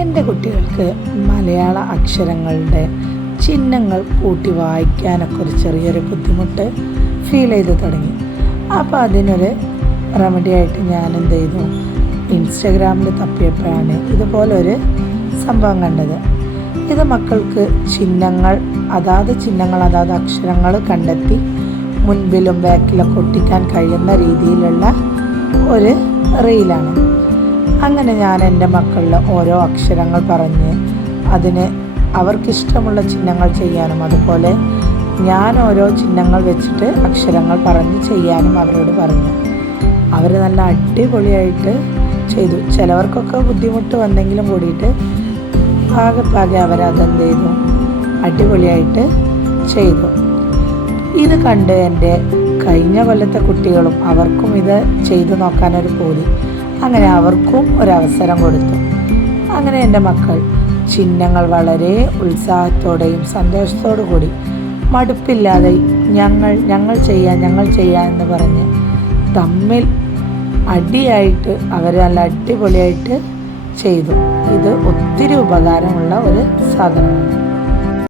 എൻ്റെ കുട്ടികൾക്ക് മലയാള അക്ഷരങ്ങളുടെ ചിഹ്നങ്ങൾ കൂട്ടി വായിക്കാനൊക്കെ ഒരു ചെറിയൊരു ബുദ്ധിമുട്ട് ഫീൽ ചെയ്ത് തുടങ്ങി. അപ്പോൾ അതിനൊരു റെമഡിയായിട്ട് ഞാൻ എന്ത് ചെയ്തു, ഇൻസ്റ്റഗ്രാമിൽ തപ്പിയപ്പോഴാണ് ഇതുപോലൊരു സംഭവം കണ്ടത്. ഇത് മക്കൾക്ക് ചിഹ്നങ്ങൾ അതാത് അക്ഷരങ്ങൾ കണ്ടെത്തി മുൻപിലും ബാക്കിലൊക്കെ ഒട്ടിക്കാൻ കഴിയുന്ന രീതിയിലുള്ള ഒരു റീലാണ്. അങ്ങനെ ഞാൻ എൻ്റെ മക്കളിൽ ഓരോ അക്ഷരങ്ങൾ പറഞ്ഞ് അതിന് അവർക്കിഷ്ടമുള്ള ചിഹ്നങ്ങൾ ചെയ്യാനും അതുപോലെ ഞാൻ ഓരോ ചിഹ്നങ്ങൾ വെച്ചിട്ട് അക്ഷരങ്ങൾ പറഞ്ഞ് ചെയ്യാനും അവരോട് പറഞ്ഞു. അവർ നല്ല അടിപൊളിയായിട്ട് ചെയ്തു. ചിലവർക്കൊക്കെ ബുദ്ധിമുട്ട് വന്നെങ്കിലും കൂടിയിട്ട് പാകെ അവരതെന്ത് ചെയ്തു, അടിപൊളിയായിട്ട് ചെയ്തു. ഇത് കണ്ട് എൻ്റെ കഴിഞ്ഞ കൊല്ലത്തെ കുട്ടികളും അവർക്കും ഇത് ചെയ്തു നോക്കാനൊരു പൂതി. അങ്ങനെ അവർക്കും ഒരവസരം കൊടുത്തു. അങ്ങനെ എൻ്റെ മക്കൾ ചിഹ്നങ്ങൾ വളരെ ഉത്സാഹത്തോടെയും സന്തോഷത്തോടു കൂടി മടുപ്പില്ലാതെ ഞങ്ങൾ ചെയ്യാം എന്ന് പറഞ്ഞ് തമ്മിൽ അടിയായിട്ട് അവർ നല്ല അടിപൊളിയായിട്ട് ചെയ്തു. ഇത് ഒത്തിരി ഉപകാരമുള്ള ഒരു സാധനമാണ്.